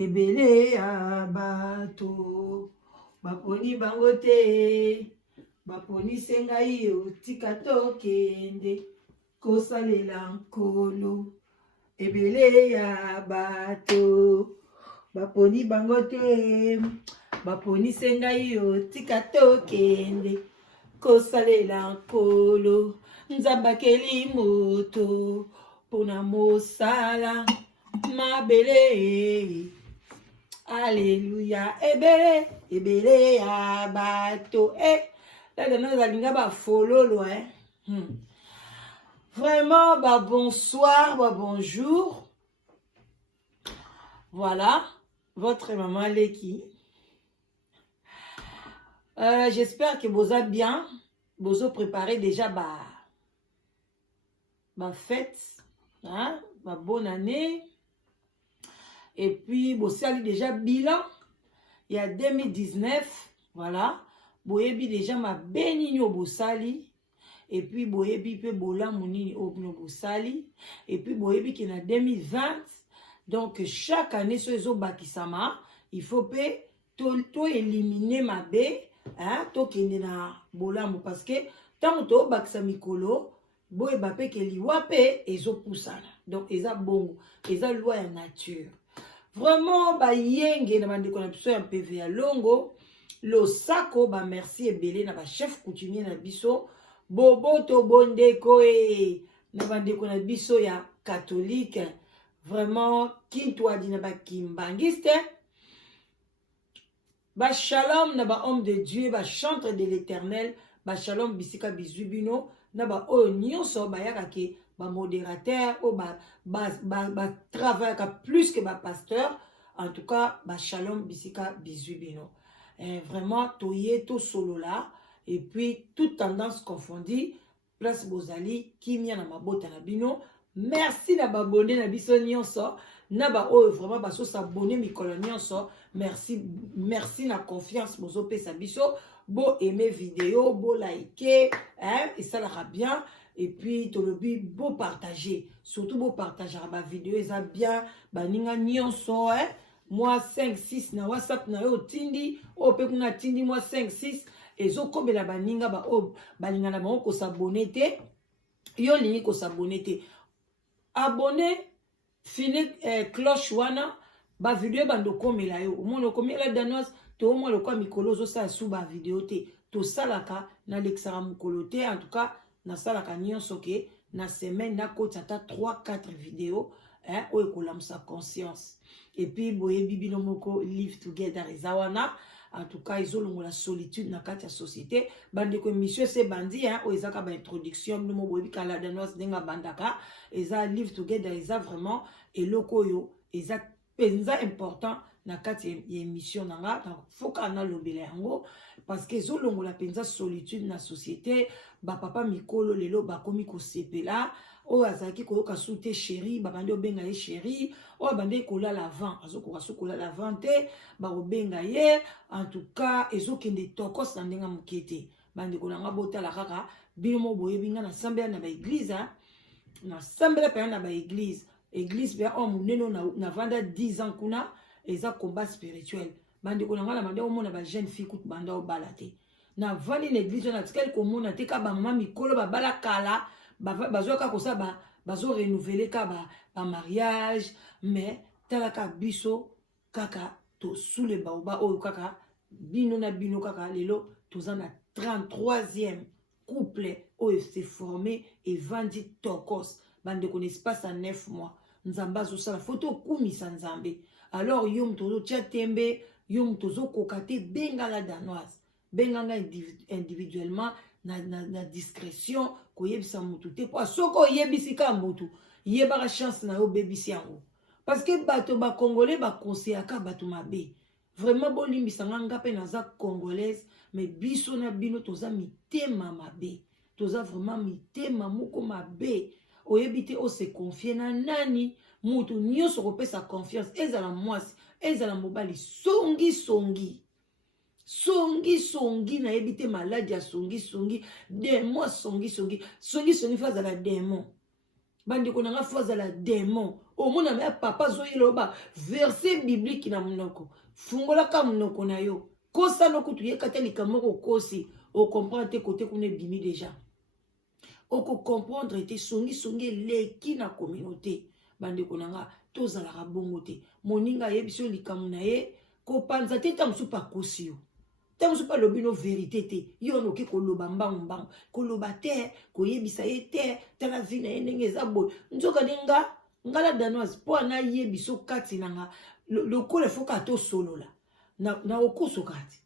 ebele ya bato baponi bango te baponi sengai yo tika tokende kosalela nkolo ebele ya bato baponi bango te baponi sengai yo tika tokende kosalela nkolo nzambakeli moto pona mosala mabele alléluia ebele ya bato là nous allons ba fololo vraiment ba bonsoir ba bonjour. Voilà votre maman Leki. J'espère que vous avez bien vous avez préparé déjà ba fête ma bonne année. Et puis, vous avez déjà bilan. Il y a 2019. Voilà. Vous avez déjà ma bénigno bosali. Et puis, vous avez pe bola mouni obno bosali. Et puis, vous avez qu'il y a 2020. Donc, chaque année, sur les bakisama, il faut tout éliminer ma bé. Tout kende na bola mo. Parce que, tant que vous bakisamikolo, boye bape ke liwape, ezo poussana. Donc, eza bongo. Eza loi ya nature. Vraiment, ba yenge na bandeko na biso ya PV ya longo, lo sako ba merci ebele na ba chef coutumier na biso, bobo to bondeko na bandeko na biso ya catholique, vraiment kintwa di na ba kimbangiste, ba shalom na ba homme de Dieu, ba chantre de l'Éternel, ba shalom bisika bizubino, na ba oyo nyonso ba yaka ke ba modérateur ou ba travail plus que ba pasteur. En tout cas ba shalom bisika bizubino. Vraiment toye to solo là et puis toute tendance confondue place bozali kimia na mabota na bino. Merci na ba abonné na biso nyonso na ba oyo vraiment ba so s'abonner mikolo nyonso. Merci na confiance bozo pesa biso bo aimer vidéo bo liker et ça ira bien. Et puis, tout le but, beau partager. Surtout, beau partager ma vidéo. Ça bien, baninga nyonso, moi 5, 6, na WhatsApp, na yo tindi. O pe kuna tindi, moi 5, 6. Et zo kobe la baninga, baninga na bango ko s'abonner te. Yo lingi ko s'abonner te. Abonner, fini cloche wana, ba vidéo bando kome la yo. Omo lo kome la danoise, to omo lo kwa mikolo zo sa sou ba vidéo te. To salaka, na lexara mukolo te. En tout cas, na sala kanyon soke na semaine na kotata 3-4 vidéos o ekolam sa conscience et puis boye bibi no moko live together ezawana. En tout cas izolongo la solitude na kati ya société bande ko émission c'est bandi o ezaka ba introduction no mo boye kala danos denga bandaka eza live together eza vraiment eloko yo eza penza important na kati ya émission nanga donc faut kana lobela yango parce que zolongo la penza solitude na société ba papa mikolo lelo ba komi ko sepela o azaki ko yoka soute chéri ba bande obenga ye chéri o bande ko la lavant azoko ko la lavante ba obenga ye. En tout cas ezokende tokos na ndenga mukete bande ko nanga botala kaka bino mo boye binga na sambela na ba église na sambela pa na ba église bien o muneno na vanda 10 ans kuna eza combat spirituel bande ko nanga na bande o mona ba jeune fille kut banda o balate na vani l'église na tikali komona te ka ba mama mikolo ba bala kala bazo ka kosa bazo renouveler ka ba mariage mais talaka biso kaka to sous le baoba o kaka bino na bino kaka lelo toza na 33e couple o s'est formé et vandi tokos bande ko espace à 9 mois nzamba zo sala photo kumisa nzambe alors yom tozo tia tembe yom tozo kokate bengala danoise benganga individuellement na discrétion ko yebisa mutu te kwa soko yebisika mutu yeba chance na yo bebisi yango parce que bato ba congolais ba conseillaka bato mabe vraiment bolimbisa nganga pe naza congolaise mais biso na bino toza mitema mabe toza vraiment mitema moko mabe oyebite o se confier na nani mutu nyonso ko pesa confiance ezala mwasi ezala mobali songi na ebite maladi ya songi démon songi faza la démon bandi ko nanga faza la démon au mona me papa zo yeloba verset biblique na monoko fungola ka monoko na yo kosa no kutu ye kateli kamoko kosi o comprendre te côté qu'on est bimi déjà o ko comprendre te songi leki na communauté bande konanga tozala ka bongo te moninga yebiso likamu na ye ko panza te tamsu pa kosi yo tamsu pa lobino vérité te yo no ke ko loba mbang koloba te ko yebisa ye te tala vie na ye ndenge eza boy nzoka ninga ngala danoise po na yebiso kati nanga lokole foka to solola na okoso kati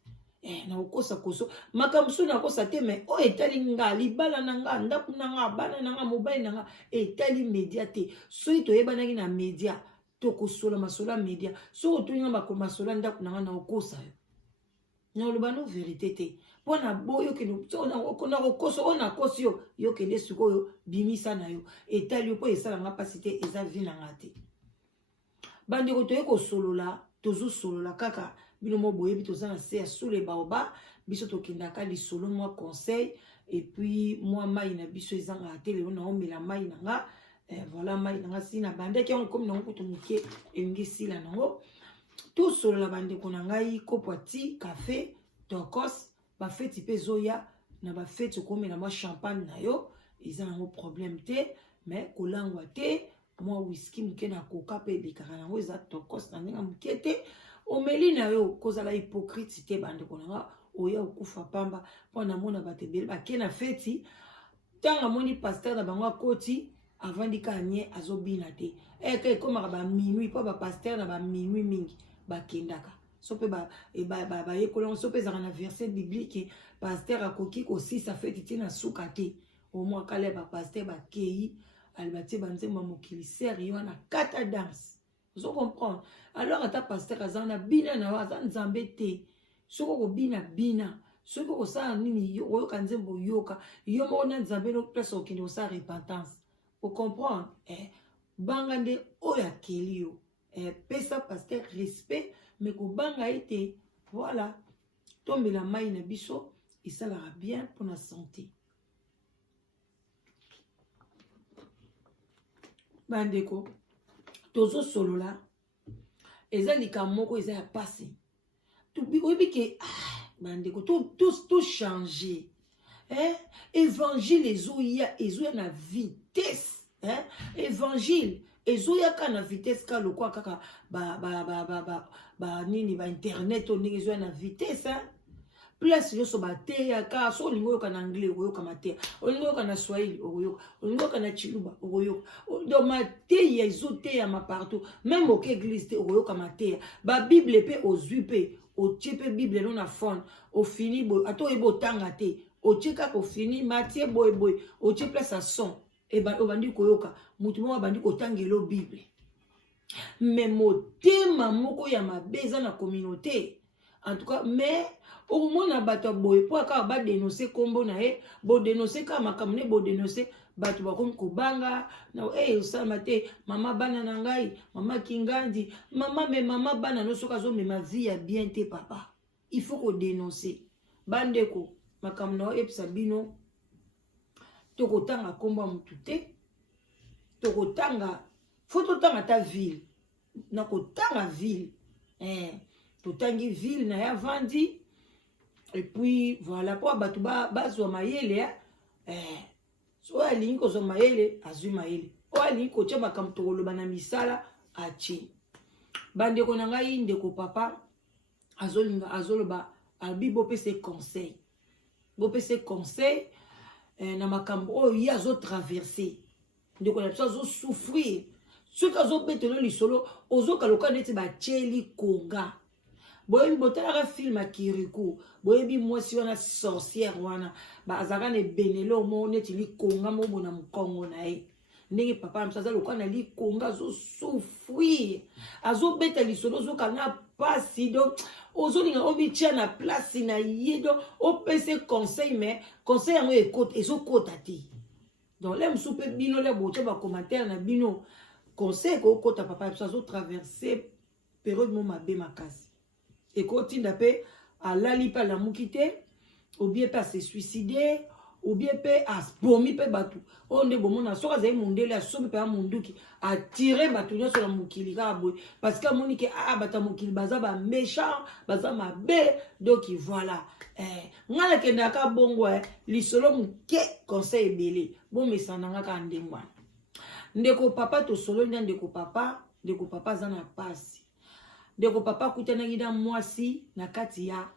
na okosa koso makamsu na kosa te mais o etali nga libala nanga ndaku nanga bana nanga mobile nanga etali media te soki toyebanaki na media tokosola masola media so otolinga makomasola ndaku nanga na okosa yo na olobano vérité te pona boyo keno na okoso ona kosi yo yo kende sikoyo bimisa na yo etali yo po esala nga pasi te eza vie nanga te bandeko toye kosolola tozo solola kaka bino mo boyebi toza na se sous les baobas biso tokendaka lisolo moi conseil et puis moi mai na biso ezanga te lelo na omela mai nanga voilà mai nanga sina bandeki on comme nango kutu mukie engi sila nango tout solola bandeko na ngai kopwati café tokos ba feti pe zoya na ba feti komela moi champagne na yo eza nango problème te mais kolangwa te moi whisky muke na coca pe bikaka nango eza tokos na ndenge muke te omeli na yo kozala hypocrite te bandeko nanga oya okufa pamba pona mona bato ebele bake na feti tanga moni pasteur na bango akoti avandi kanye azobina te eke ekomaka baminuit mpo bapasteur na baminuit mingi bakendaka so mpe bayekolango so mpe ezaka na verset biblique pasteur akoki kosisa feti te na suka te omo akala bapasteur bakei alibatie banzembo ya mokili sere wana kata danse. Vous comprenez? Alors, à ta pasteur, azana bina na azan zambe te. Soko ko bina bina. Soko ko sa nini yo kanzembo yoka. Yo mo na zambe no place okende sa repentance. Vous comprenez? Bangande oya kelio. Pesa pasteur respect mais ko banga ete voilà. Tombe la mai na biso, et ça la bien pour la santé. Bandeko tozo solo la eza likamoko eza ya passé tubi oyebi ke bandeko tout changer évangile ezoya na vitesse évangile ezoya ka na vitesse ka lokwa kaka nini ba internet oningi ezoya na vitesse place yoso bateya ka so olingo yoka na anglais okoyoka mateya olingo yoka na swahili okoyoka olingo yoka na chiluba okoyoka donc mateya ezoteya ma partout même oke église te okoyoka mateya babible pe ozwi pe otie pe bible no na fond ofini boye ata oyeba otanga te otie kaka ofini matie boyeboye otie place ya son obandi koyoka motu moko abandi kotangela bible mais motema moko ya mabe eza na communauté en tout cas mais au moins bato boye po aka ba dénoncer kombo na ye bo dénoncer ka makamne bo dénoncer bato ba kom ko banga na osama te mama bana na ngai mama kingandi mama bana no soka zo mema vie ya bien te papa il faut ko dénoncer bandeko makamna epsa bino to kotanga kombo mutu te to kotanga faut tanga ta ville na kotanga ville totangi ville na ya vandi. Et puis voilà pour batu bazwa mayele so alingi ko zo mayele azwi mayele o alingi ko tia makamto koloba na misala achi bandeko na ngai ndeko papa azolinga azoloba abi bo pese conseil na makambo o yi azo traverser ndeko na tso zo souffrir ce kazo betelo lisolo ozo kaloka neti ba cheli konga. Boyebi botala film a Kirikou, boyebi mwasi wana sorcière wana, ba azaka ne benelo mo neti li konga mo bona mkongo na ye. Ndenge papa msaza lokana li konga zo souffrir. Azo beta li solo zo kanga pasi donc ozo linga obi tia na place na ye donc o pese conseil mais conseil yango ekote ezo kota ti. Donc les msoupe bino le boche ba commentaire na bino conseil ko kota papa msaza zo traverser période mo mabe makasi. Et quand il a fait à la lipa la moukite, ou bien pas se suicider, ou bien pe asbomi pe batu onde bomona soka zai mundele asomi pe munduki attirer batu nyoso na mukili ka boy parce que moni ke bata mukili baza ba méchant baza mabe donc voilà ngala kenda ka bongo lisolo muke conseil ebele bon mesana ka ndengwa ndeko papa to solo ndeko papa za na pasi ndeko papa kutana ngida mwasi na kati ya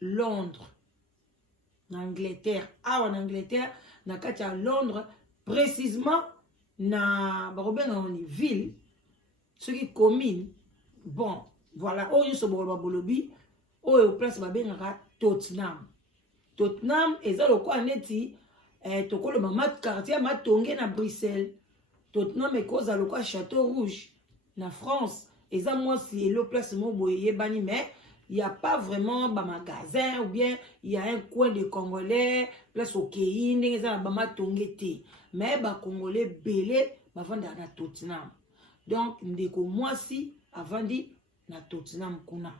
Londres en Angleterre en Angleterre na kati ya Londres précisément na barobenga on ville ce qui commune bon voilà oyo so bolobi oyo place babengaka Tottenham eza lokwa neti tokolo mama quartier matonge na Bruxelles Tottenham ekoza lokwa Château Rouge na France eza mwasi elo place mo boye yebani mais il n'y a pas vraiment un magasin ou bien il y a un coin de Congolais, place au Kéine, il y a un tongete. Mais les Congolais belé, avant d'aller à Tottenham. Donc, ndeko mwasi avant di na Tottenham kuna.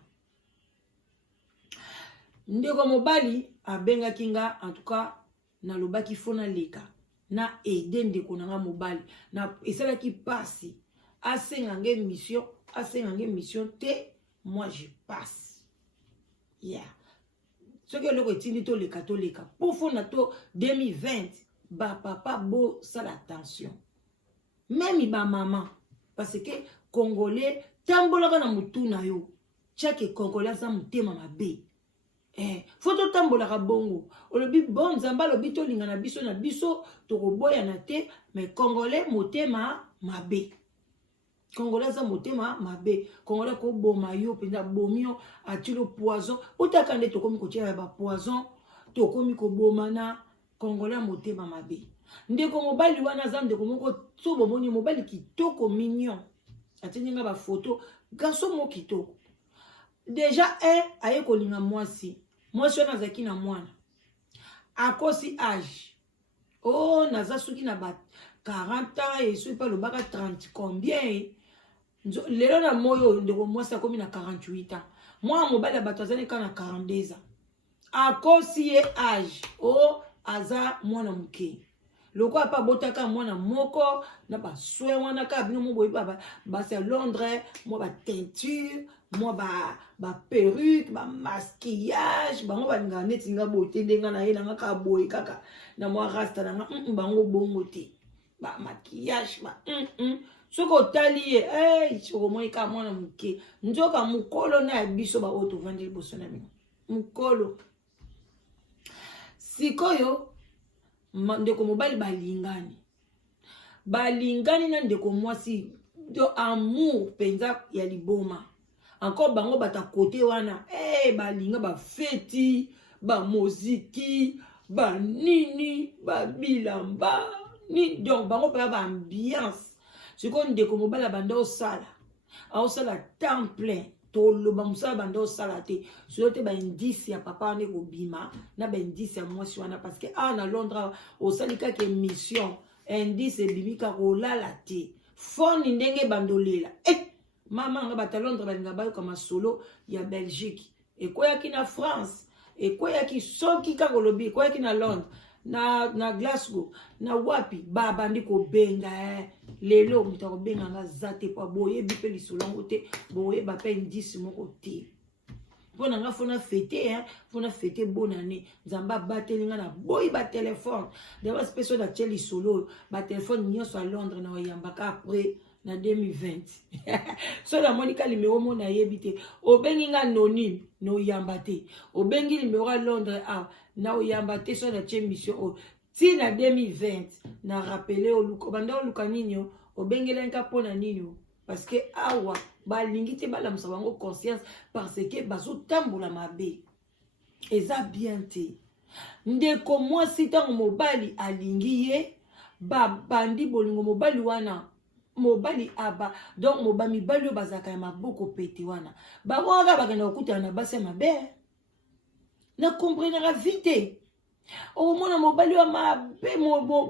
Ndeko mobali abenga kinga en tout cas na lobaki fona leka na aider ndeko nanga mobali na esala ki pasi asengange mission te moi je passe. Yeah. Ce que le retini to le catholique pour fond to 2020 ba papa bo ça l'attention même ba maman parce que congolais tambola na mutuna yo chaque congolais za mutema mabe faut tambola ka bongo olobi bon nzamba lobi to linga na biso to koboya na te mais congolais mutema mabe Congolais za motema mabe Congolais ko boma yo penda bomio atilo poison utakande to komi ko tia ba poison to komi ko bomana Congolais motema mabe ndeko mobali wana za ndeko moko to bomoni mobali kitoko mignon atinga ba photo garçon mo kitoko déjà aye ko linga mwasi wana zaki na mwana akosi âge naza suki na ba 40 ans et suis pas le baga 30 combien lelo na moyo ndeko mwasi akomi na 48 ans moi mobali batazane kana 42 ans akosi ye âge aza mwana muke loko apa botaka mwana moko na ba soin wana ka bino mo boyi ba c'est Londres moi ba teinture moi ba perruque ba maquillage bango ba ngane tinga bote ndenga na yena ka boyi kaka na moi rasta na bango bongo te ba maquillage ba soko tali soko moi ka mwana muke nzoka mukolo na biso ba auto vendre boso na bino mukolo sikoyo ndeko mobali balingani na ndeko mwasi do amour penza ya liboma encore bango bata kote wana balinga ba feti ba moziki ba nini ba bilamba ni donc bango pa ba ambiance siko ndeko mobali banda osala temps plein toloba musala banda osala te sote ba indice ya papa ne ko bima na ba indice ya mwasi wana parce que na Londres osalika ke mission indice bimika ko lala te foni ndenge bandolela mama nga bata Londres balinga bayo kama solo ya Belgique ekoyaki na France ekoyaki soki kakolobi ekoyaki na Londres na Glasgow na wapi bandi ko benga lelo mutako benga nga zate pa boye bipe lisolongo te boye ba pe indice moko te pona nga fona fêter bonne année nzamba batelinga na boy ba téléphone de ba special da cheli solo ba téléphone nyoso à Londres na yambaka après na 2020 so la monika numéro mo na yebite obengi nga anonyme no yambate obengi numéro à Londres na yambate so na che mission ti na 2020 na rappeler oluko banda oluka ninyo obengela nka pona ninyo parce que awa balingi te balamusa bango conscience parce que bazotambola mabe eza bien te ndeko mwasi tango mobali alingi ye bandi bolingo mobali wana mobali aba donc mobami bali bazaka ya maboko pete wana baboka bakenda kokutana na basi mabe na comprendre vite mona mobali wa mabe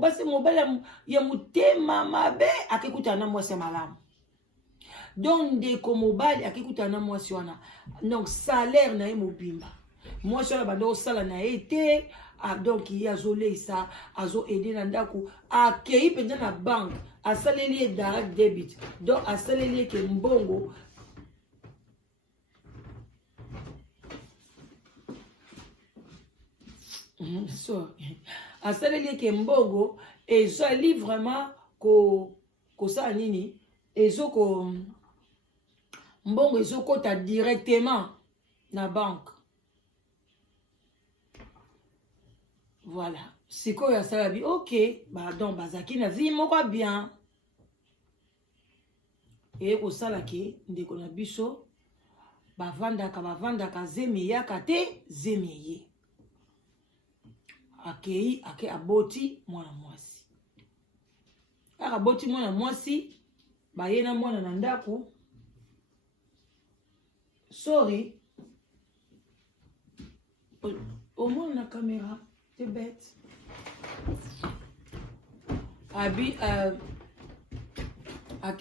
basi mobali ya mutema mabe akikutana na mwasi malamu donc ndeko mobali akikutana na mwasi wana donc salaire na ye mobimba moi sur la bande sala na été donc il y a zolé ça azo aider na ndako akei penza na banque asaleli direct debit donc asaleli ke mbongo sorry asaleli ke mbongo ezali vraiment ko ça nini ezoko mbongo ezokota directement na banque. Voilà. Sikoyo asala bi ok, bah donc bazaki na vie moko bien. Et ko sala ke ndeko na biso bavandaka zemi yaka te zemi ye. Akei ake aboti mwana mwasi. Aka boti mwana mwasi ba yena mwana na ndako. Sorry. Au moins la caméra, c'est bête. Abi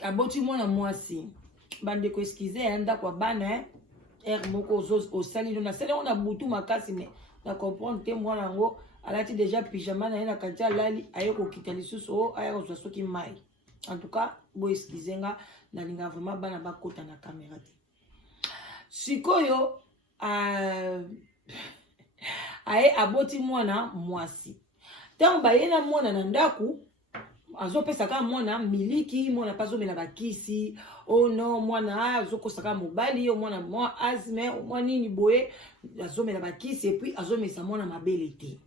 aboti mwana mwasi. Bande ko excuser anda kwa bana moko au sali na sali on a butu makasi ne na comprendre te mwana ngo alati déjà pyjama na yena kantia lali ayeko kitali suso ayeko so soki mai. En tout cas, bo excuser nga na linga vraiment bana bakota na caméra te. Sikoyo aye aboti mwana mwasi. Tango bayena mwana na ndaku azopesa kama mwana miliki mwana pazo mena bakisi oh non mwana azokosaka mobali yo mwana mwa asme mwana nini boye azomena bakisi et puis azomesa mwana mabele te.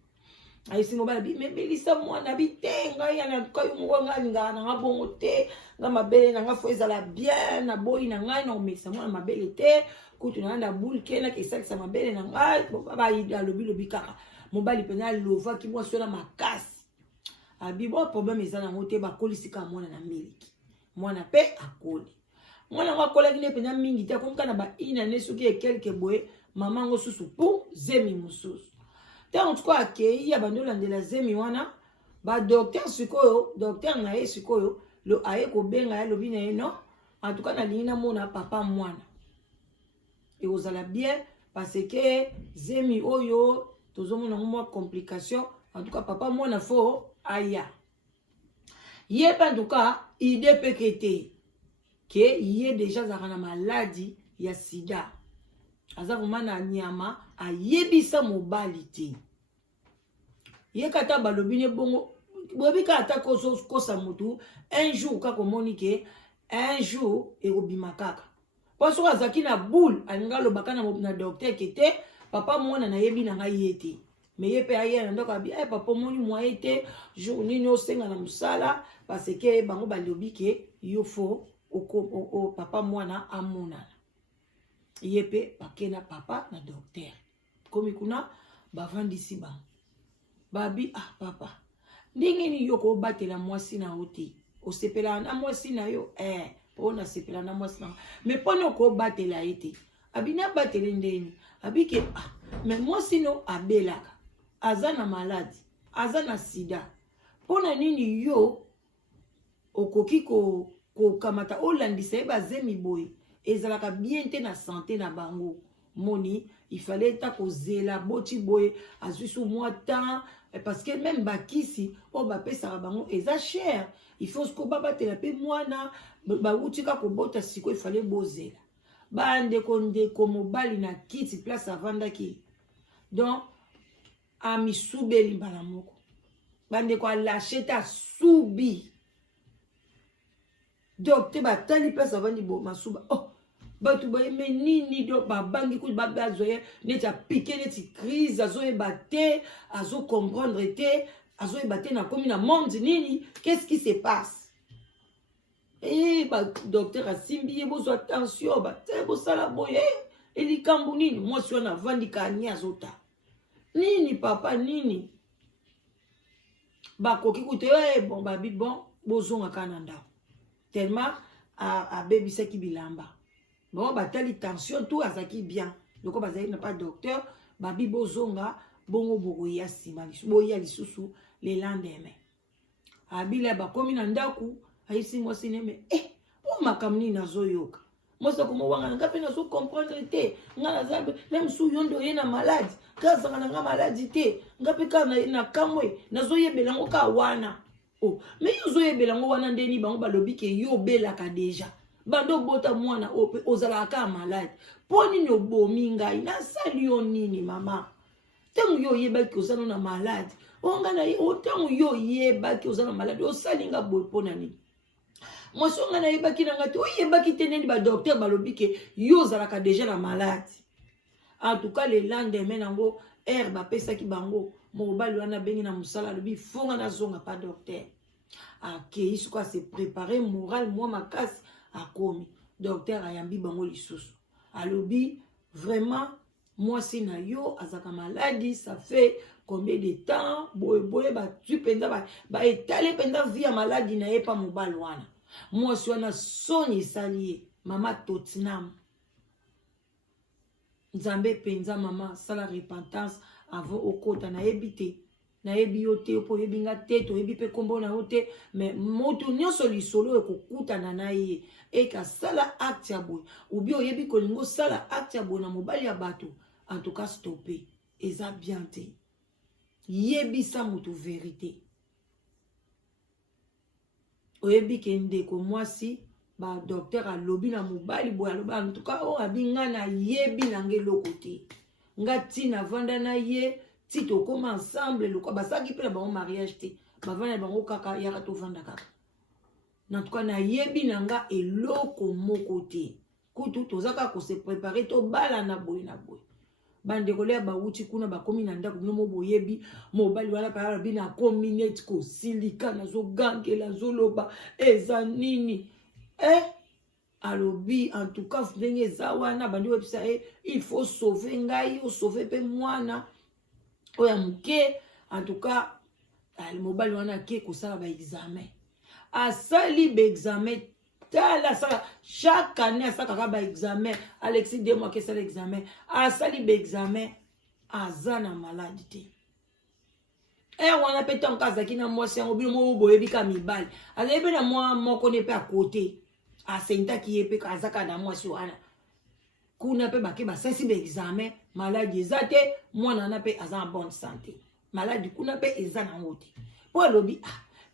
Aisi mobala bi mebelisa mwana bitenga yana kayo mwanga linga na ngabongo te nga mabele na ngafo ezala bien na boyi na ngai na omesa mwana mabele te kutu na anda boule kena ke sakisa mabele na ngai ba ida lobi kaka mobali pena lova ki mwa sona makasi abi bo problème ezana ngote ba kolisika mwana na miliki mwana pe akoli mwana wa kola kine pena mingi te konka na ba ina nesuki e quelque boye mama ngo susu pour zemi mususu. En tout cas, il y a de la zemi wana ba docteur sikoyo docteur na sikoyo lo aye ko benga lo bina non en tout cas na lina mona papa mwana et ozala bien parce que zemi oyo tozomona mo complication en tout cas papa mwana fo aya yé en tout cas idée pekete que yé déjà za na maladie ya sida aza vraiment na nyama ayebisa mobali te yekata balobine bongo bobika ata kosa mutu un jour ka komoni ke un jour e obima kaka parce que azaki na boule alinga lobaka na docteur kete papa mwana na yebi na ngai yete mais yepe aye na ndoko abi papa moni mwa ete jour nini osenga na musala parce que bango balobi ke yo fo o papa mwana amona yepe bakena papa na docteur komi kuna bavandisi bango babi papa ndenge ni yoko batela mwasi na oti osepela na mwasi na yo ona sepela na mwasi na mais pono ko batela ete abina batele ndeni abike mais mwasi no abelaka azana maladi azana sida pona nini yo okoki ko kamata olandisa ba zemi boy ezalaka bien te na santé na bango moni il fallait ta kozela boti boy azusu moi temps parce que même bakisi o ba pesa bango eza cher il faut ko baba te la pe mwana ba utika ko bota siko il fallait bozela bande ko mobali na kiti place avanda ki donc ami subeli bana moko bande ko lâcher ta subi donc te ba tali place avandi bo masuba batu ba nini do babangi ku baba zoye neti a piqué neti crise azoye baté azo comprendre te azoye baté na komi na monde nini qu'est-ce qui se passe ba docteur asimbi bozo attention ba te bo sala boye elikambu nini moi si on a vandi kani azota nini papa nini ba koki ku te bon babi bon bozonga kananda tellement a baby saki bilamba. Bon, batali tension tout azaki bien. Donc bazali n'a pas docteur, babi bozonga bongo bogoya simali. Boya lisusu le lendemain. Abila ba komi na ndaku, aisi mo sineme o makamni nazoyoka. Moi ça comme wanga ngapi na so comprendre te ngana zambe même sou yondo yena malade kaza nga maladie te ngapi ka na kamwe nazo yebela ngo ka wana oh mais yo zo yebela ngo wana ndeni bango balobi ke yo belaka déjà bando bota mwana ope ozala ka malade poni no bomi ngai na sali yo nini mama tangu yo yebaki ozana na malade onga na tangu yo yebaki ozana malade osali nga boy pona nini moi songa na yebaki na ngati oyebaki te neni ba docteur balobi ke yo zalaka déjà la malade. En tout cas le lendemain nango herbe apesaki bango mobali wana bengi na musala lobi fonga na zonga pas docteur. Ok, isuka se préparer moral moi makasi akomi docteur ayambi bango lisusu. Alobi vraiment moi si na yo azaka maladie ça fait combien de temps boye ba tu penza ba étaler penza via maladie na ye pa mobali wana. Moi si wana soni salié mama Tottenham Nzambe penza mama sala repentance avant okota na ebite na ebi yote opo ebinga teto ebi pe kombo na yote mais moto nyonso lisolo ekokuta na naye eka sala acte ya boy ou bien oyebi kolingo sala acte ya boy na mobali ya bato en tout cas stopper eza bien te yebisa mutu vérité oyebi kende ko mwasi ba docteur alobi na mobali boy alobi en tout cas o abinga na yebi na ngelo côté ngati na vanda na ye ti to koma ensemble le ko basaki pe na ba mariage te ba vanda ba kaka ya to vanda kaka en tout cas na yebi na nga eloko moko te kutu tozaka ko se préparer to bala na boy bande kolea ba uti kuna ba komi na ndako no boyebi mobali wala pa bina komi net ko silika na zo gangela zoloba eza nini alobi en tout cas ndenge zawana bandi webisa il faut sauver ngai o sauver pe mwana oya muke en tout cas le mobali wana ke ko sala ba examen asali ba examen tala sala chaque année asaka ba examen Alexis de moi que c'est l'examen asali ba examen azana maladie wana peta nkaza kina mwasi yango bino mo boyebi ka mibali azebe na mwa moko ne pe à côté asenta ki yepe kazaka na mwasi wana kuna pe bake basasi ba examen maladie ezate mwana na pe aza en bonne santé maladie kuna pe eza na ngote po lobi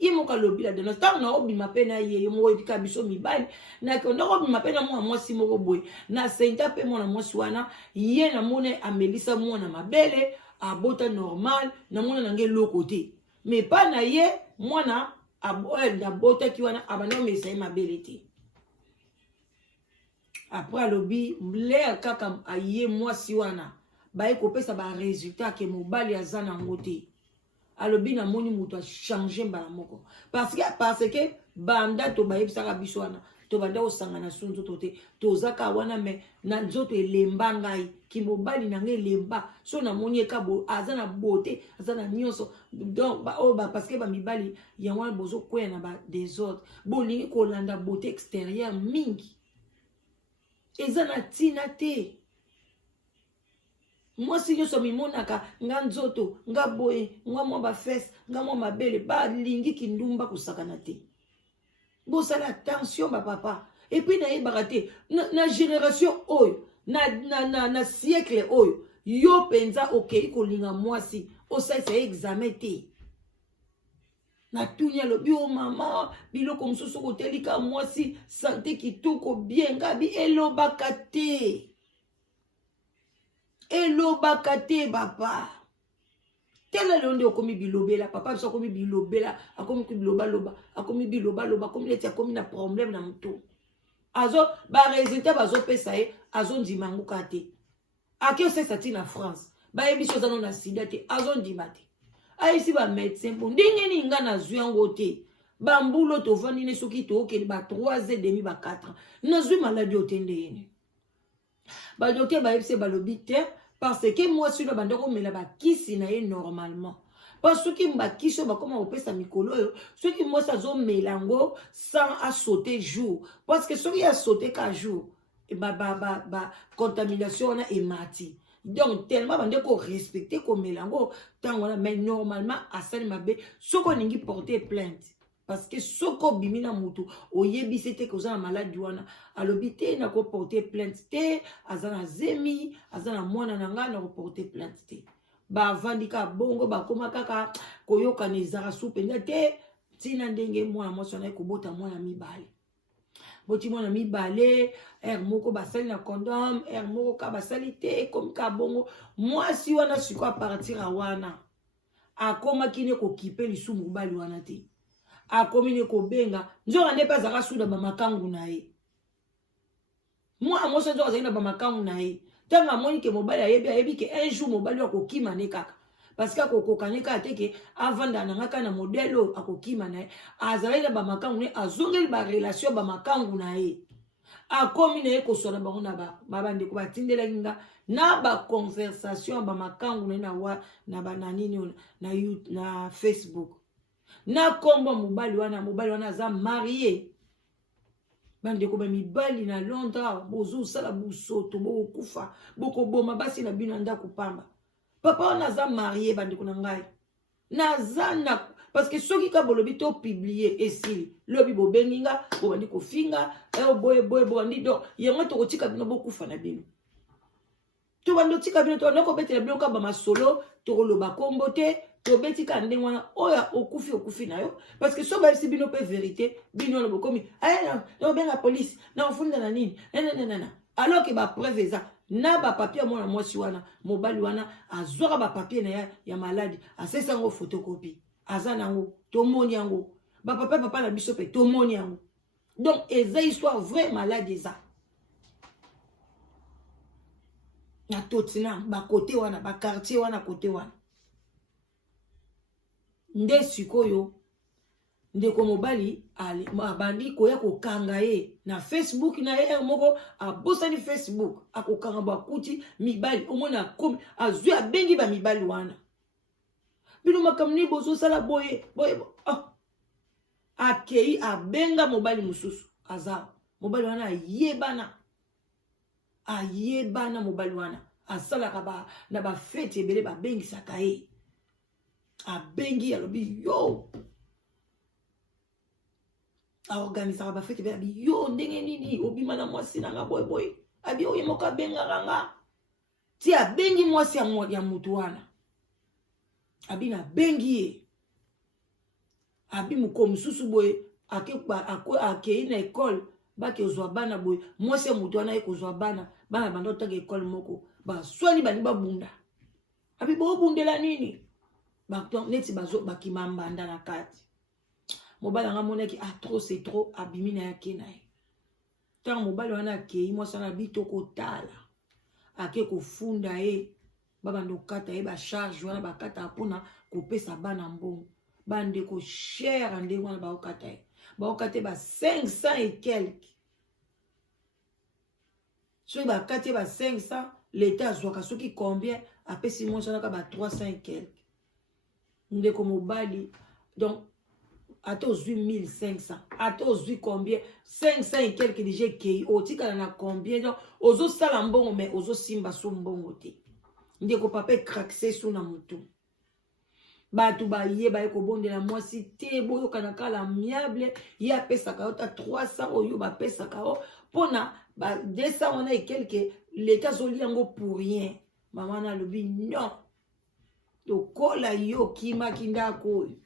imoka lobi la dona tant na obima pe na ye mo ebika biso mibali na ko ndoko obima pe na mwasi moko boy na senta pe mwana mwasi wana ye na mone amelisa mwana mabele abota normal na mwana nange lokote mais pas na ye mwana na bota ki wana abana mesa mabele te après lobi mle kaka aye mwasi wana ba ekopesa ba résultat ke mobali azana ngote alobi na moni mutu a changer mbala moko parce que banda to ba yebisaka biso wana to banda osangana sunzo tote tozaka wana me na nzoto elemba ngai ki mobali na ngai lemba so na moni ekabo azana beauté azana nyonso donc parce que ba mibali ya wana bozo kwena na ba désordre bolingi ko landa beauté extérieure mingi ezana tina te. Moi si yo so mimonaka nga nzoto nga boye nga mwa ba fesse nga mwa mabele ba lingi kindumba kusakana te bosala attention ba papa et puis na yebaka te na génération oyo na siècle oyo yo penza okei kolinga mwasi osalisa examen te na tunya lobi o mama biloko mosusu kotelika mwasi santé kitoko bien ngabi elobaka te elobaka te papa tela londe okomi bilobela papa biso akomi bilobela akomi biloba loba akomi biloba loba akomi leti akomi na problème na mutu azo ba résultat bazo pesa ye azo ndima nguka te akio sesa ti na France ba yebiso zano na sida te azo ndima te aisi ba médecin po ndenge ni nga na zwi yango te ba mbulo to vandi ne soki to okeli ba 3h30 ba 4 na zwi maladie otende yene ba docteur ba yebise ba lobite parce que moi sur le bandoko mela ba kisi na ye normalement parce que mba kiso ba koma opesa mikolo yo ce qui moi ça zo melango sans à sauter jour parce que soki a sauter ka jour et ba contamination na emati donc tellement bandeko respecter ko melango tant voilà mais normalement asali mabe soko ningi porter plainte parce que soko bimina mutu oyebisi te koza na maladi wana alobi te na ko porter plainte te azana zemi azana mwana na nga na ko porter plainte te ba vandika bongo ba koma kaka koyoka ne zara supenda te tina ndenge mwana mwasi na kobota mwana mibale boti mwana mibale moko basali na condom moko ka basali te comme ka bongo mwasi wana siko a partir a wana akoma kine ko kipe lisu mobali wana te akomi ne ko benga nzonga nde pa zaka suda ba makangu na ye mwa mwasi nzonga zali na ba makangu na ye tanga moni ke mobali ayebi ke un jour mobali akokima ne kaka parce que akokokaneka ateke avanda na ngaka na modelo akokima na ye azali na ba makangu ne azongeli ba relation ba makangu na ye akomi na ye kosona bango na babande ko batindela nginga na ba conversation ba makangu na wa na bananini na Facebook na kombo mobali wana za marié bande ko ba mibali na Londres bozo sala busoto bo kufa boko boma basi na bino nda kupamba papa wana za marié bande ko na ngai na zana parce que soki ka bolobi to publier esili lobi bo benginga bo bandi ko finga boye bo bandi do yango to kotika bino bo kufa na bino to bando tika bino to nako betela bino ka ba masolo to koloba kombo te to betika ndenge wana oya okufi na yo parce que so ba si bino pe vérité bino na bokomi no benga police na ofunda na nini na alors que ba preuve eza na ba papier mona mwasi wana mobali wana azwaka ba papier na ya maladi asesa ngo photocopie azana ngo to moni yango ba papa na biso pe to moni yango donc eza histoire vrai malade eza na totina ba côté wana ba quartier wana côté wana nde sikoyo ndeko mobali abandi koya kokanga ye na Facebook na ye moko abosani Facebook akokanga bakuti mibali omona komi azwi abengi ba mibali wana bino makamni bozo sala boye akei abenga mobali mususu aza mobali wana ayebana mobali wana asalaka na ba fete ebele babengisaka ye abengi alobi yo aorganisaka bafete be abi yo ndenge nini obima na mwasi nanga boye abi oye moko abengaka nga ti abengi mwasi ya mutu wana abi na bengi ye abi muko mususu boye akei na ekole bake ozwa bana boye mwasi ya mutu wana ye kozwa bana banda otanga ekole moko baswani bani babunda abi bobundela nini neti bakima mbanda na kati mobali anga monaki trop c'est trop abimi na yake na ye ntango mobali wana akei mwasi wana abi tokotala ake kofunda ye babanda okata ye bacharge wana bakata mpona kopesa bana mbongo bandeko chere ndenge wana baokata ye baokata ye ba 500 et quelque soki bakati ye ba 500 l'état azwaka soki combien apesi mwasi wana ka ba 300 et quelque ndeko mobali donc ate ozwi 1500 ate ozwi combien 500 et quelque déjà kei otikala na combien donc ozosala mbongo mais ozosimba so mbongo te ndeko papa craquer so na mutu bato baye baye kobondela mwasi te boyokana kala amiable ye apesaka yo ta 300 oyo bapesaka yo mpona ba 200 wana et quelque l'état azoli yango pour rien mama na alobi non tokola yo kimaki ndako oyo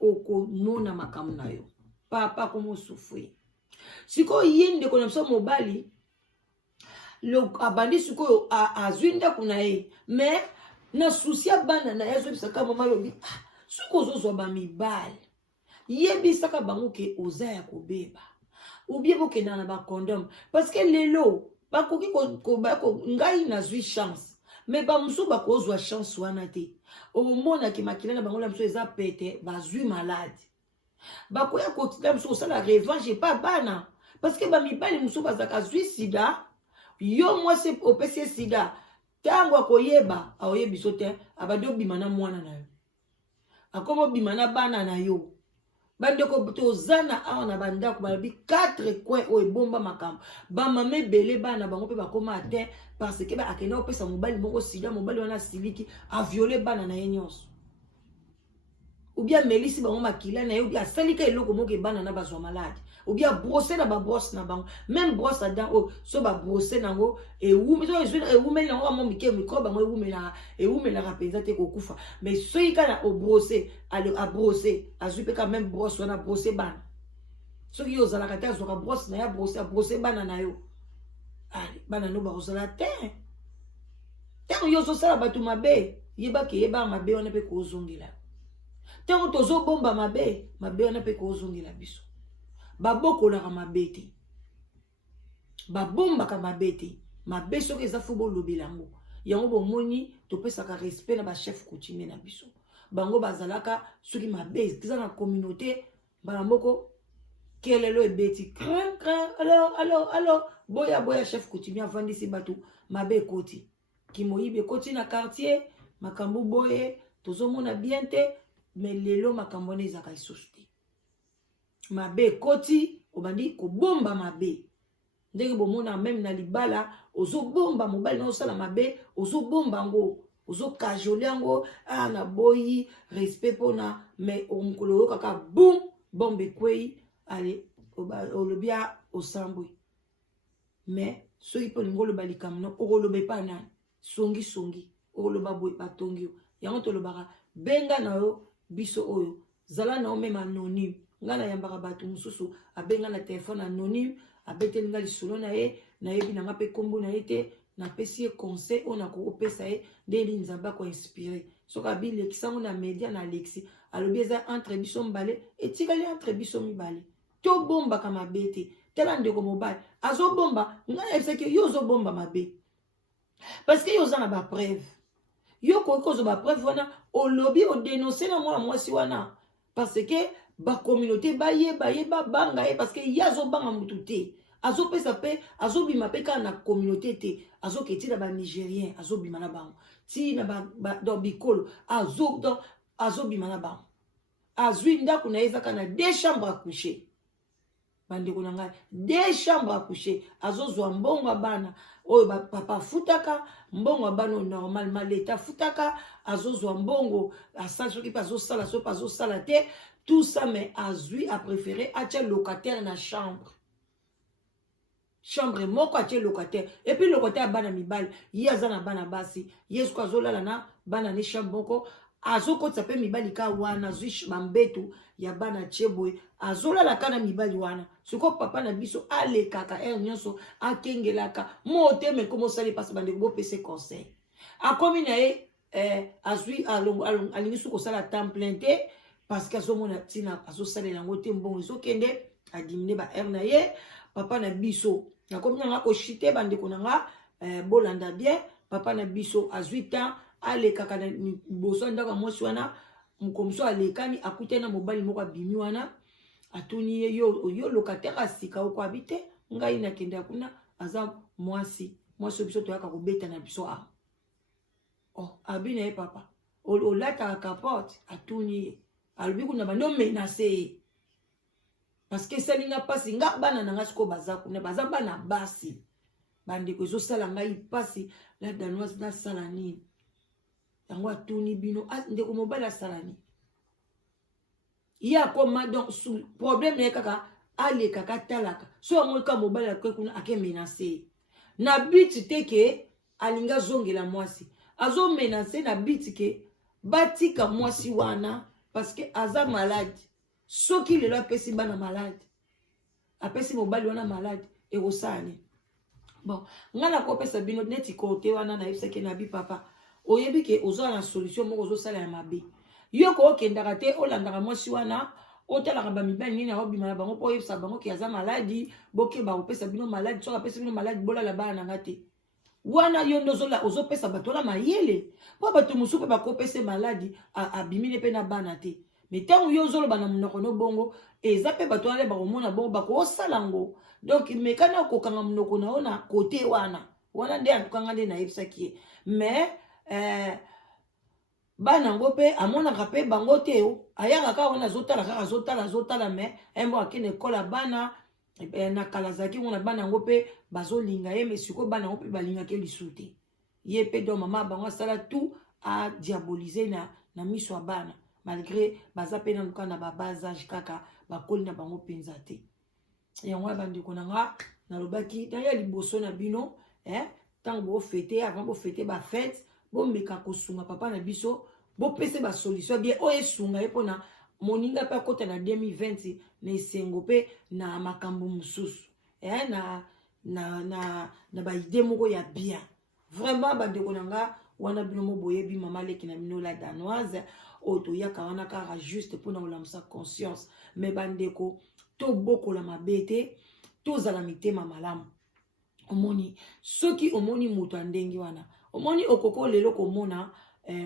okonona makambo na yo papa komosufri sikoyo ye ndeko na biso mobali abandi sikoyo azwi ndako na ye mais na susi ya bana na ye azobisaka mama lobi soki ozozwa bamibali yebisaka bango ke oza ya kobeba ubie bokenda na bacondom parce que lelo bakoki ngai nazwi chance mais bamosusu bakozwa chance wana te omonaki makila na bango la biso eza pete bazwi maladi bakoya kotika biso kosala revanche pa bana parce que bamibali mosusu bazalaka azwi sida yo mwasi opesi ye sida ntango akoyeba aoyebi biso te abandi obima na mwana na yo akoma obima na bana na yo bandeko tozana awa na bandako balobi 4 coin oyo ebomba makambo bamama ebele bana bango mpe bakoma ate parce que akende opesa mobali moko sida mobali wana asiliki aviole bana na ye nyonso ou bien melisi bango makila na ye ou bien asalika eloko moko ebana na bazwa malade ou bien brosser na ba brosse na bango même brosse à dents oh so ba brosser nango ewumeli nango amo mike microbe bango ewumelaka mpenza te kokufa mais soki kana obrosser abrosser azwi mpe ka même brosse wana brosser bana soki yo ozalaka te azwaka brosse na ye abrosser bana na yo bana no bakozala te ntango yo ozosala bato mabe yebaka yebaka mabe wana mpe kozongela ntango tozobomba mabe wana mpe kozongela biso babokolaka mabe te babombaka mabe te mabe soki eza fo bolobela yango yango bomoni topesaka respect na bachef coutumier na biso bango bazalaka soki mabe eza na communauté mbala moko kelelo ebeti crin alors boya chef coutumier avandisi bato mabe ekoti kimoyibi ekoti na quartier makambo boye tozomona bien te mais lelo makambo wana ezaka lisusu te mabe ekoti obandi kobomba mabe ndenge bomona même na libala ozobomba mobali na osala mabe ozobomba yango ozokajole yango na boyi respect mpona mais omokolo oyo kaka boum bombe ekwei ale olobia osambwe mais soki mpo lingo oloba likambo no okoloba epa nani songi okoloba boye batongi yo yango tolobaka benga na yo biso oyo zala na yo meme anonyme nga na yambaka bato mosusu abenga na telefone anonyme abeteli nga lisolo na ye nayebi nanga mpe kombo na ye te napesi ye conseil oyo nakopesa ye ndeni nzambe akoinspire soki abilekisango na media na alexi alobi eza entre biso mibale etikali entre biso mibale tobombaka mabe te tala ndeko mobali azobomba nga nayebisaki yo ozobomba mabe parce que yo oza na bapreuve yo koki kozwa bapreuve wana olobi odenonse na mwana mwasi wana parce que bacommunauté bayeba banga ye parce que ye azobanga mutu te azopesa mpe azobima mpe kaka na communauté te azoke ti na banigérien azobima na bango ti na bikolo azobima na bango azwi ndako na ye ezaka na 2 chambres à coucher bandeko na ngai 2 chambres à coucher azozwa mbongo ya bana oyo papa afutaka mbongo ya bana normalement leta afutaka azozwa mbongo asala soki mpe azosala soki mpe azosala te tout ça mais azwi apréféré atia locataire na chambre moko atie locataire et puis locataire ya bana mibali ye aza na bana basi ye soki azolala na bana ne chambre moko azokotisa mpe mibali ka wana azwi bambetu ya bana tie boye azolala ka na mibali wana sikoyo papa na biso alekaka ere nyonso akengelaka motema ekoma osali mpasi bandeko bopesa conseil akomi na ye azwi alingi soki kosala temps plein te parce que azomona ntina azosalela yango te mbongo ezokende adimine ba ere na ye papa na biso nakomi nanga koshite bandeko nanga bolanda bien papa na biso azwi temps alekaka na liboso ndako ya mwasi wana mokomiso alekani akutani na mobali moko abimi wana atuni ye yo locataire asika okoabi te ngai nakende ya kuna aza mwasi oyo biso toyaka kobeta na biso abi na ye papa olataka capote atuni ye alobi kuna bando menase ye parce que esalinga mpasi nga bana na nga sikoyo baza kuna baza bana basi bandeko ezosala ngai mpasi la danoise nasala nini yango atuni bino ndeko mobali asala nini ye akoma donc problème na ye kaka alekaka talaka so yango eka mobali akoki kuna ake menase ye na biti te ke alinga azongela mwasi azomenase na biti ke batika mwasi wana parce que aza malade soki lelo apesi bana malade apesi mobali wana malade ekosala nini bon nga nakopesa bino neti kote wana nayebisaki na bi papa oyebi ke ozala na solution moko ozosala ya mabe yo kookendaka te olandaka mwasi wana otalaka bamibali nini akobima na bango mpo oyebisa bango ke aza maladi bokeba kopesa bino maladi soki apesi bino maladi bolala bana nanga te wana yo nde ozopesa bato wana mayele mpo bato mosusu mpe bakopesa maladi abimine mpe na bana te mais ntango yo ozoloba na monoko no bongo eza mpe bato wana bakomona bongo bakosala ngo donc mekana okokanga monoko na yo na kote wana nde atukanga nde nayebisaki ye mais bana yango mpe amonaka mpe bango te ayaka kaka wana azotala mais embo akende ekola bana na kala azalaki ngona bana yango mpe bazolinga ye mais sikoyo bana yango mpe balingaki lisu te ye mpe donc mama bango asala tout adiabolize na miso ya bana malgré baza pe na luka na ba bas âge kaka bakoli na bango penza te yango ya bandeko na nga nalobaki naya liboso na bino ntango bofete avant bofete bafete bomeka kosunga papa na biso bopese basolution bien oyo esunga ye mpona moninga mpe akota na 2020 na esengo mpe na makambo mosusu na baide moko ya bien vraiment bandeko na nga wana bino mo boyebi mama leki na bino la danoise oyo toyaka wana kaka juste mpona kolamusa conscience me bandeko tobokola mabe te tozala mitema malamu omoni soki omoni moto ya ndenge wana omoni okoko lelo komona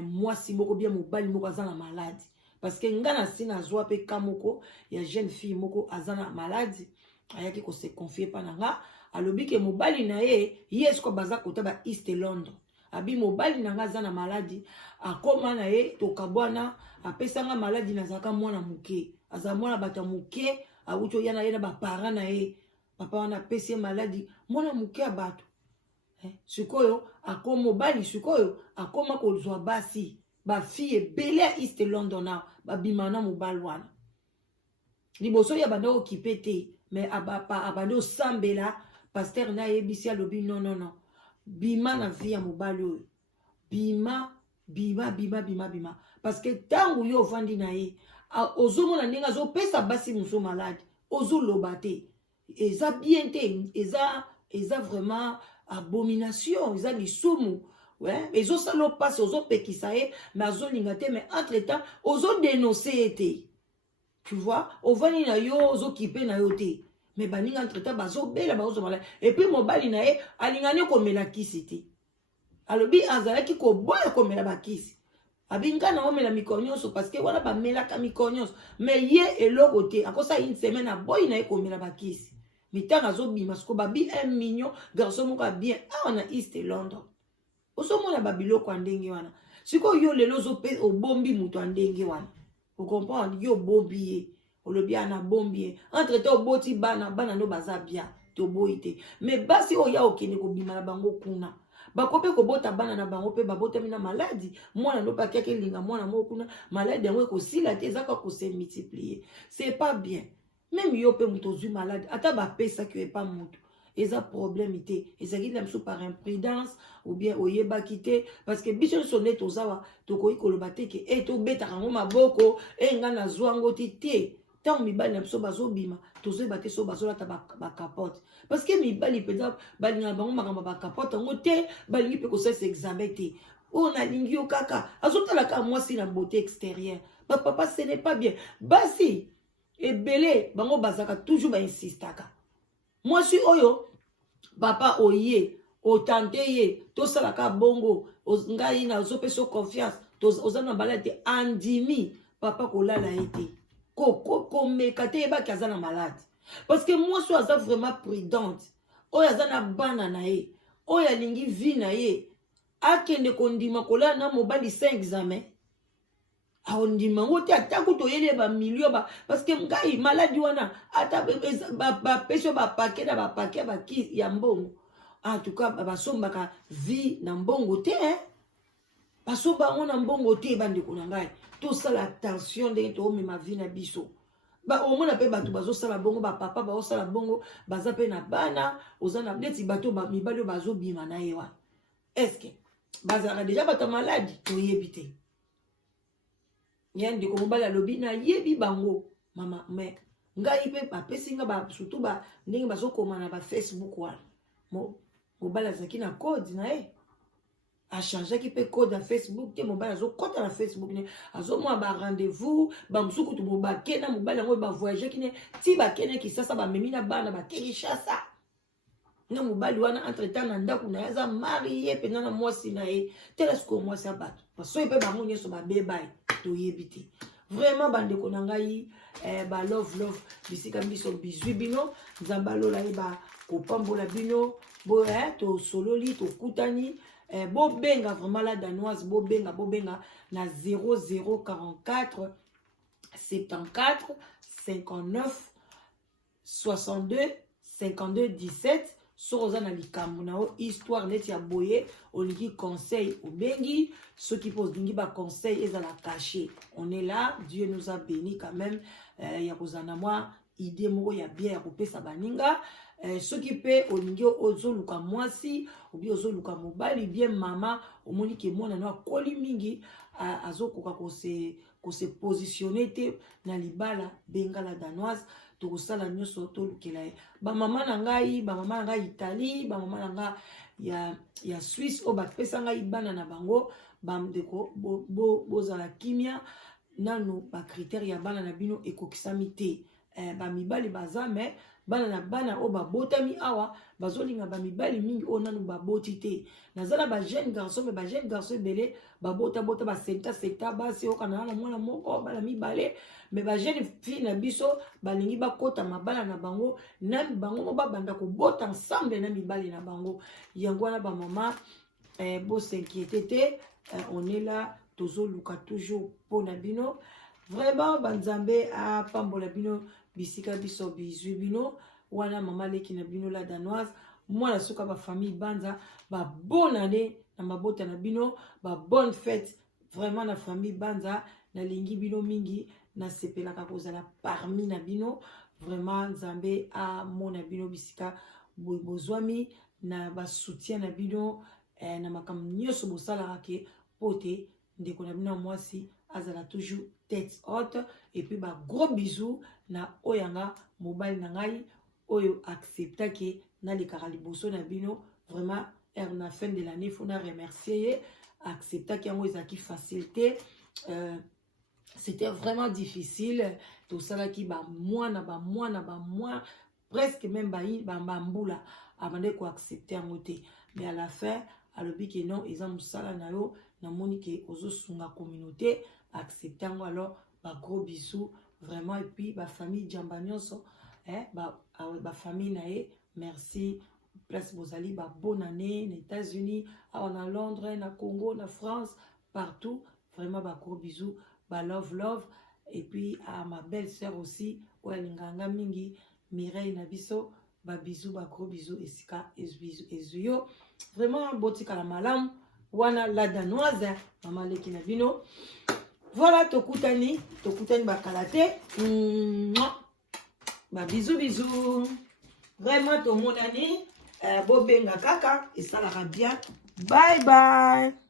mwasi moko bien mobali moko aza na maladi parce que nga na si nazwa mpe ka moko ya jeune fille moko aza na maladi ayaki kose confie pa na nga alobi ke mobali na ye siko baza kota ba East London abi mobali na nga aza na maladi akoma na ye tokabwana apesanga maladi nazalaka mwana moke aza mwana bato moke awuti oya na ye na bapara na ye papa wana apesi ye maladi mwana moke ya bato sikoyo akoma mobali sikoyo akoma kozwa basi bafille ebele ya East London na babima na mobali wana liboso ya banda okipe te me abanda osambela paster na yebisi alobi non bima na vie ya mobali oyo bima parce que tango yo ovandi na ye ozomona ndenge azopesa basi mosusu maladi ozoloba te eza bien te eza vraiment abomination eza lisumu ezosala opasi ozopekisa ye me azolinga te mais entre temps ozodénonce ye te tu vois ovandi na yo ozokipe na yo te mais baninga entre temps bazobela bazomala et puis mobali na ye alingani komela kisi te alobi azalaki koboya komela bakisi abinga na omela mikolo nyonso parce que wana bamelaka mikolo nyonso mais ye eloko te akosa une semaine aboyi na ye komela bakisi mitanga azobima siko babi 1 million garçon moko bien awa na East London osomona babiloko ya ndenge wana siko yo lelo ozope obombi moto ya ndenge wana okomprendre yo obombi ye olobi ana bombi ye entre temps oboti bana no baza bien toboyi te mais basi oya okende kobima na bango kuna bakope kobota bana na bango pe babotami na maladi mwana no pakiaki linga mwana moko kuna maladi yango ekosila te ezaka kose multiplier c'est pas bien même yo pe moto ozwi maladi ata bapesaki epa moto eza problème te ezalaki na biso par imprudence ou bien oyebaki te parce que biso nyonso nde tozawa tokoki koloba te ke tobetaka yango maboko nga nazwa yango te ntango mibali na biso bazobima tozoyeba te so bazolata bakapote parce que mibali mpenza balinga na bango makambo bakapote yango te balingi mpe kosalisa examen te oyo nalingi yo kaka azotalaka mwasi na beauté extérieure bapapa ce n'est pas bien basi ebele bango bazaka toujours bainsistaka mwasi oyo papa oye otante ye tosalaka bongo ngai na ozopesa confiance oza na balade te andimi papa kolala ye te komeka te yebaki aza na malade parce que mwasi oyo aza vraiment prudente oyo aza na bana na ye oyo alingi vie na ye akende kondima kolala na mobali 5 examen aondima ngo te atako toyele bamilio parce que ngai maladi wana ata bapesio bapake na bapake bakisi ya mbongo en tout cas basombaka vie na mbongo te basomba yango na mbongo te bandeko na ngai tosala attention ndenge toomema vie na biso omona mpe bato bazosala bongo bapapa bazosala bongo baza mpe na bana oza na neti bato mibali oyo bazobima na ye wana estce bazalaka deja bato maladi toyebi te ya ndeko mobali alobi nayebi bango mama me ngai mpe bapesi nga surtout ndenge bazokoma na bafacebook wana mobali azalaki na code na ye achangeaki mpe code ya Facebook te mobali azokɔta na Facebook ne azomona barendez-vous bamosuku kutu bakenda mobali yango bavoyageki ne ti bakende kisasa bamemi na bana bakirishasa nga mobali wana entre temps na ndako na ye aza marie mpenza na mwasi na ye tela sikoyo mwasi ya bato basoki mpe bango nyonso babebai toyebi te vraiment bandeko na ngai love bisika biso bizwi bino nzambe alola ye kopambola bino tosololi tokutani bobenga vraiment la danoise bobenga na 0044 74 59 62 52 17 soki na likambo na o histoire neti ya boye olingi conseil obengi soki po olingi ba conseil ezala caché. On est là, Dieu nous a béni quand même ya kozana moi idée moko ya bien ya kopesa baninga soki pe olingi ozoluka mwasi ou bien ozoluka mobali bien mama omoni ke mwana na koli mingi azokoka ko se positionner te na libala bengala danoise tokosala nyonso tolukela ye bamama na ngai Italie bamama na nga ya Suisse o bapesa ngai bana na bango bamdeko bozala kimia nanu bakritère ya bana na bino ekokisami te bamibali baza me bana o babotami awa bazolinga bamibali mingi o nanu baboti te nazala ba jeune garçon ebele babota basenta basi okana na mwana moko bana mibale me ba jeune fille na biso balingi bakota mabala na bango na bango mo babanda kobota ensemble na mibali na bango yango wana ba mama bo s'inquiéter te on est là tozoluka toujours pona bino vraiment banzambe a pambola bino bisika biso bizu bino wana mama leki na bino la danoise mwana suka ba famille banza ba bonne année na mabota na bino ba bonne fête vraiment na famille banza na lingi bino mingi na sepelaka kozala parmi na bino vraiment nzambe a mona bino bisika bozwami na ba soutien na bino na makambo nyonso bosalaka ke pote ndeko na bino mwasi azala toujours tête haute et puis ba gros bisous na oyanga mobile na ngai oyo accepta ke na lekaka liboso na bino vraiment na fin de l'année faut na remercier accepta ke yango ezaki facilité c'était vraiment difficile tout ça qui ba mwana presque même ba mbula abande ko accepter yango te mais à la fin alobi ke non eza musala na yo na moni ke ozo sunga communauté accepter yango alors ba gros bisous vraiment et puis ba famille Jamba nyonso ba famille nae merci place bozali ba bonne année aux États-Unis en Londres na Congo na France partout vraiment ba gros bisous ba love et puis à ma belle-sœur aussi Linganga mingi Mireille na biso ba bisous ba gros bisous esika ezuyo vraiment botika la malam wana la danoise mama leki na bino voilà tokutani bakalate ba bisous vraiment to monani bobenga kaka et ça la bien bye bye.